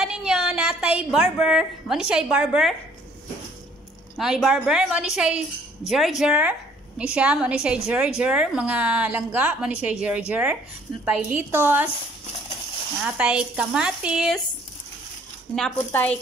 makita ninyo natay barber. Mani siya barber. Ay barber, mani siya Gerger. Ni siya, mani siya Gerger, mga langga, mani siya Gerger. Natay litos. Natay kamatis. Napod tay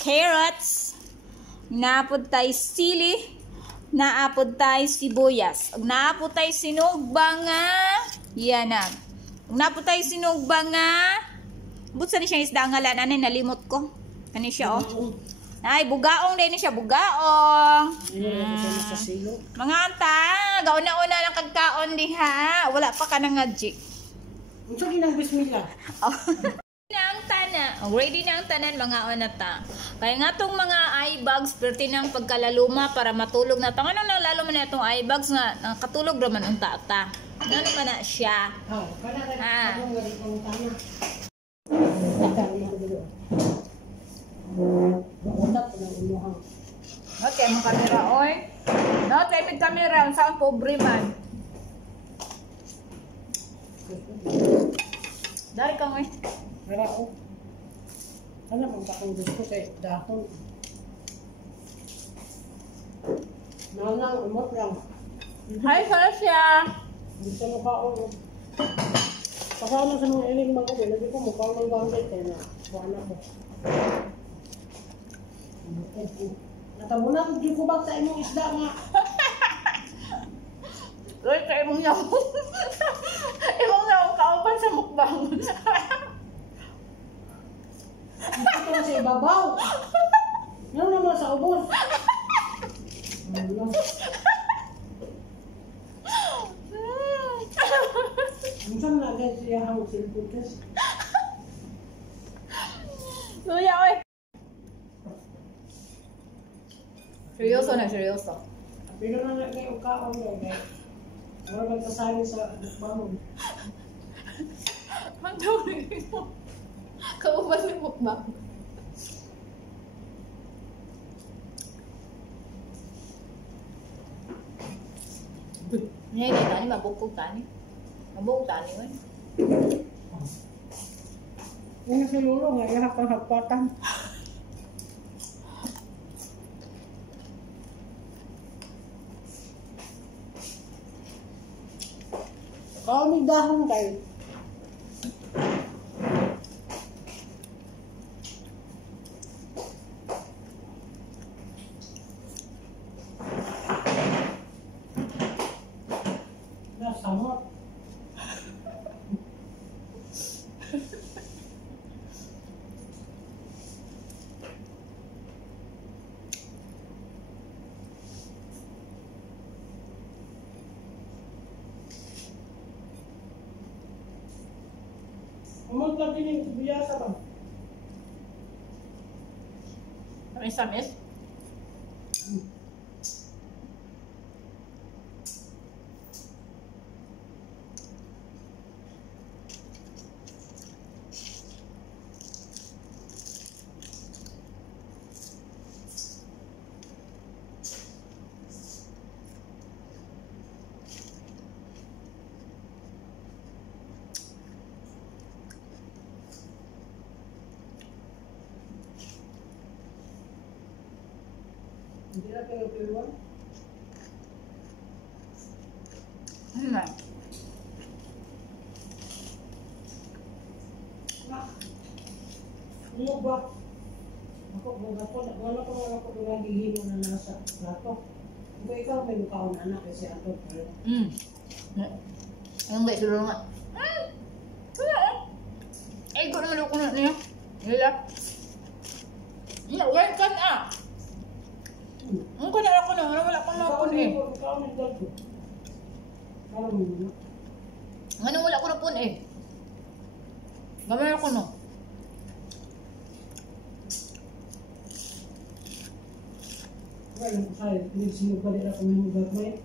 carrots. Napod tay sili. Naapod tay sibuyas. Ug naapod tay sinugba nga yanag. Ug naapod tay sinugba nga butsa ni siya isda ang ngalan anay nalimot ko. Kani siya oh. Ay bugaong din siya bugaong. Mga anta, gauna-una lang kagkaon diha. Wala pa ka nang adji. Unsa ginang bismillah? Ang tanan, ready na ang tanan mga onata. Kaya nga tong mga eye bags perti nang pagkalaluma para matulog na tang ano na lalo man na itong eye bags nga nakatulog ra man unta ta. Ano man na siya. Oh, kana ra ang gali kong tama. Okay, mga kamera oy. No, tayo kamera unsa ang pobre man. Dari ka oy. Wala ko. Ano bang bakong gusto kay dahon? Nanang umot lang. Hi, sana siya. Gusto mo ka ako. Kasama sa mga iling mga uwi, lagi ko mukha ng gambit eh na. Buwan ako. Natabunan, di ko ba sa inyong isda nga? Uy, ka imong yaw. Imong yaw kaupan sa mukbang. Dito na sa ibabaw. Ano naman sa ubos? Minsan na agad siya hawag cellphone kasi. Luya, oy. Seryoso na, seryoso. Pero na nga kayo kaon nga. Wala magkasali sa bukbang. Ang dawin mo. Kauban sa mukbang. Ngayon, tani, mabukog tani. Mabukog tani, oy. Yan si Lolo nga, ihap ang hagpatan. May dahon kayo. Nasamot. Umot lagi ng biyasa ba? Ang isamis? Hindi na pero Ano na? Ano ba? Ako, wala ko nagihilo na nasa plato. Kung ikaw may mukhaon anak kasi ato. Anong guys, sulo nga. Wala eh. Eh, ko naman ako na niya. Wala. Wala ka na. Ang ko na ako na, wala ko na ako eh. Ikaw may dito. Kala mo na. Anong wala ko na po eh. Gamay ako no. Wala ko sa'yo. Hindi sinubali ako ng gagawin.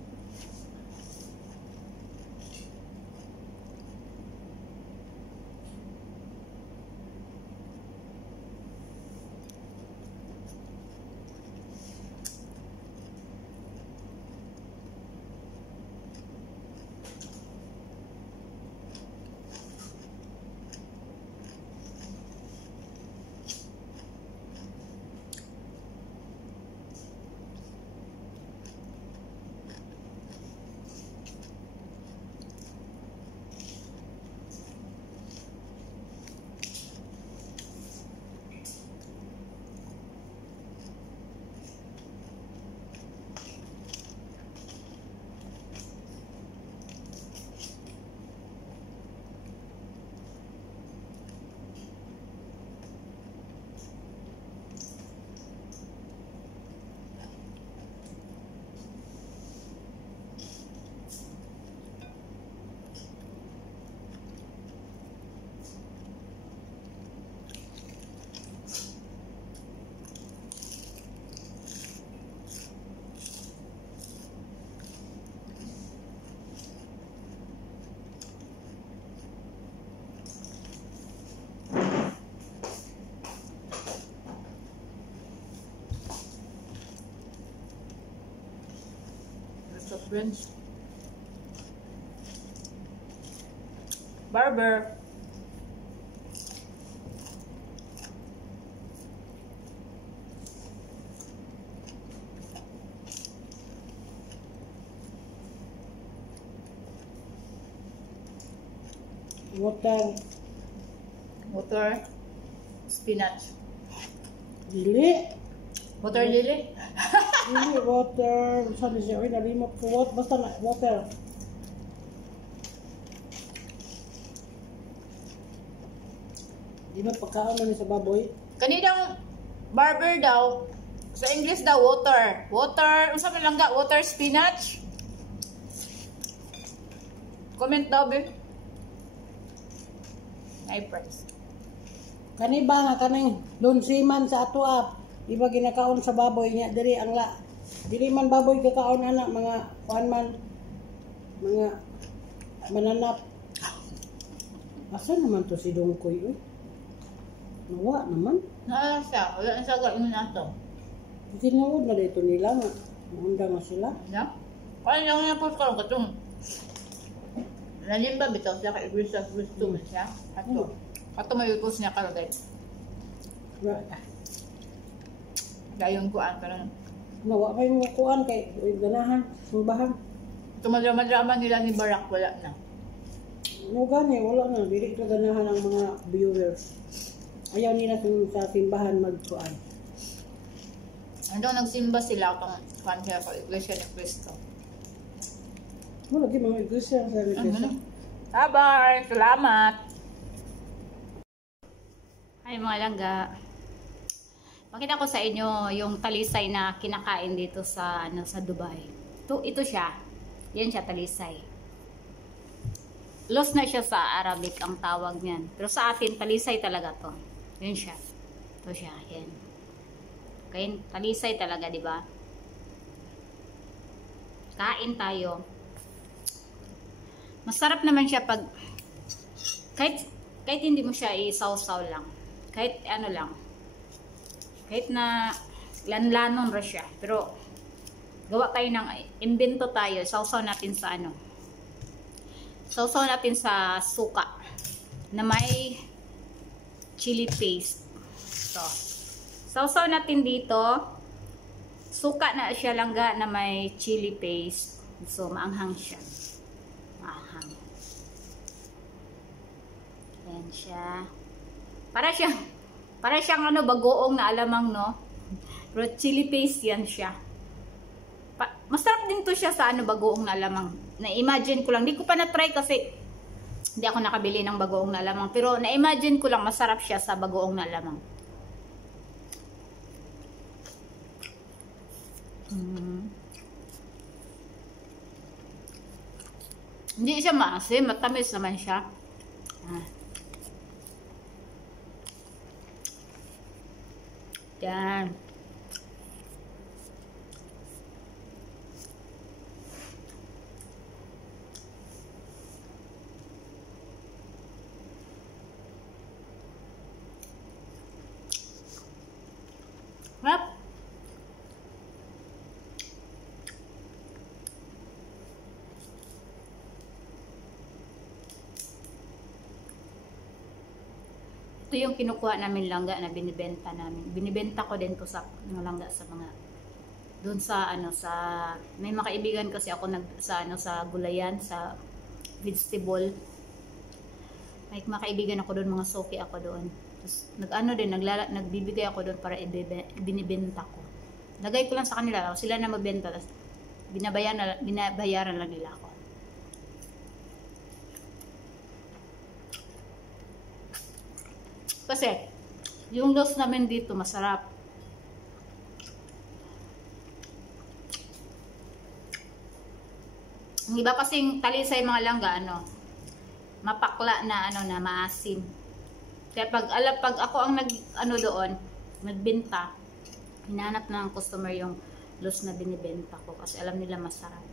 friends. Barber. Water. Water. Spinach. Dili. Water lily. Dili, water. Sabi siya, oy, nalimot ko. Basta na, water. Di ba pagkaon na sa baboy? Kanidang barber daw, sa English daw, water. Water, unsa man lang ga, water spinach. Comment daw, be. Ay, price. Kani ba nga kanang lunsiman sa ato di ba ginakaon sa baboy niya diri ang la. Dili man baboy kakaon ana mga kuan man mga mananap. Asa naman to si Dongkoy? Nawa naman. Naa siya, wala na siya gawin na ito. Tinuod na dito nila nga. Maunda nga sila. Ya? Kaya lang yung post ko, katong nalimba bitaw siya kay Bruce gusto man siya. Ato. Ato may post niya karon guys. Dayon ko ang kanang Nawa pa yung kuan kay ganahan, sumbahan. tumadrama nila ni Barack wala na. No gani, wala na. Dili to ganahan ang mga viewers. Ayaw nila sa simbahan magkuan. Ano nagsimba sila kung kuan siya sa Iglesia ni Cristo. Wala gyud mga iglesia sa iglesia. Bye-bye! Salamat! Hi mga langga. Pakita ko sa inyo yung talisay na kinakain dito sa sa Dubai. Ito siya. Yan siya, talisay. Los na siya sa Arabic ang tawag niyan. Pero sa atin, talisay talaga to. Yan siya. Ito siya. Yan. Okay, talisay talaga, di ba? Kain tayo. Masarap naman siya pag kahit hindi mo siya isaw-saw lang. Kahit ano lang. Kahit na lanlanon ra siya. Pero gawa tayo ng imbento tayo. Sausaw natin sa ano. Sausaw natin sa suka na may chili paste. Ito. Sausaw natin dito. Suka na siya langga na may chili paste. So maanghang siya. Maanghang. Ayan siya. Para siyang ano, bagoong na alamang, no? Pero chili paste yan siya. Masarap din to siya sa ano, bagoong na alamang. Na-imagine ko lang. Di ko pa na-try kasi hindi ako nakabili ng bagoong na alamang. Pero na-imagine ko lang masarap siya sa bagoong na alamang. Hindi siya maasim. Matamis naman siya. Yan. Hap. Ito yung kinukuha namin langga na binibenta namin. Binibenta ko din to sa mga langga sa mga doon sa ano sa may mga kaibigan kasi ako sa ano sa gulayan sa vegetable. May mga kaibigan ako doon, mga soki ako doon. Tapos nag-ano din nagbibigay ako doon para binibenta ko. Lagay ko lang sa kanila, sila na magbenta, tapos binabayaran lang nila ako. Kasi yung loss namin dito masarap. Ang iba kasing talisay mga langga ano, mapakla na ano na maasim. Kaya pag ako ang nagbenta, hinanap ng customer yung loss na binibenta ko kasi alam nila masarap.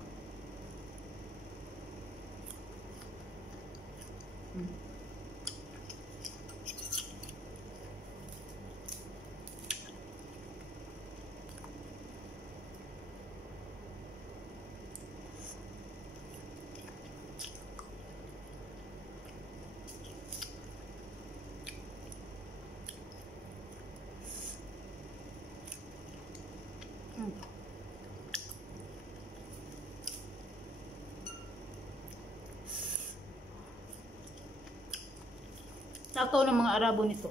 Sakto ng mga Arabo nito.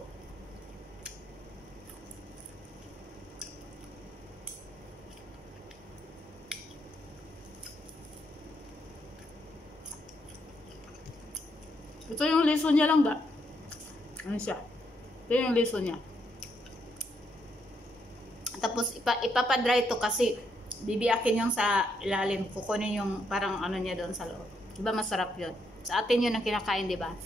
Ito yung liso niya lang ba? Ano siya? Ito yung liso niya. Tapos ipapadry to kasi bibiyakin yung sa ilalim. Kukunin yung parang ano niya doon sa loob. Diba masarap yun? Sa atin yun ang kinakain, diba?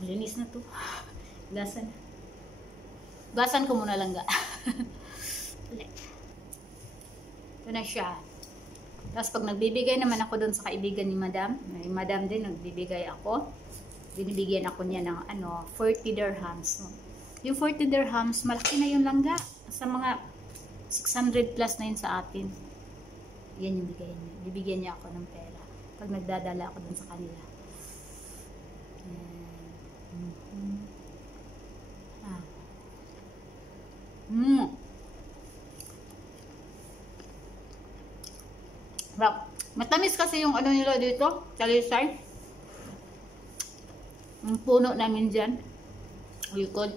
Linis na to. Gasan. Gasan ko muna lang ga. Ito na siya. Tapos pag nagbibigay naman ako doon sa kaibigan ni Madam, may Madam din nagbibigay ako. Binibigyan ako niya ng 40 dirhams. Yung 40 dirhams, malaki na yung langga. Sa mga 600 plus na yun sa atin. Yan yung bigay niya. Bibigyan niya ako ng pera. Pag nagdadala ako doon sa kanila. Matamis kasi yung ano nila dito, talisay. Ang puno namin dyan, likod.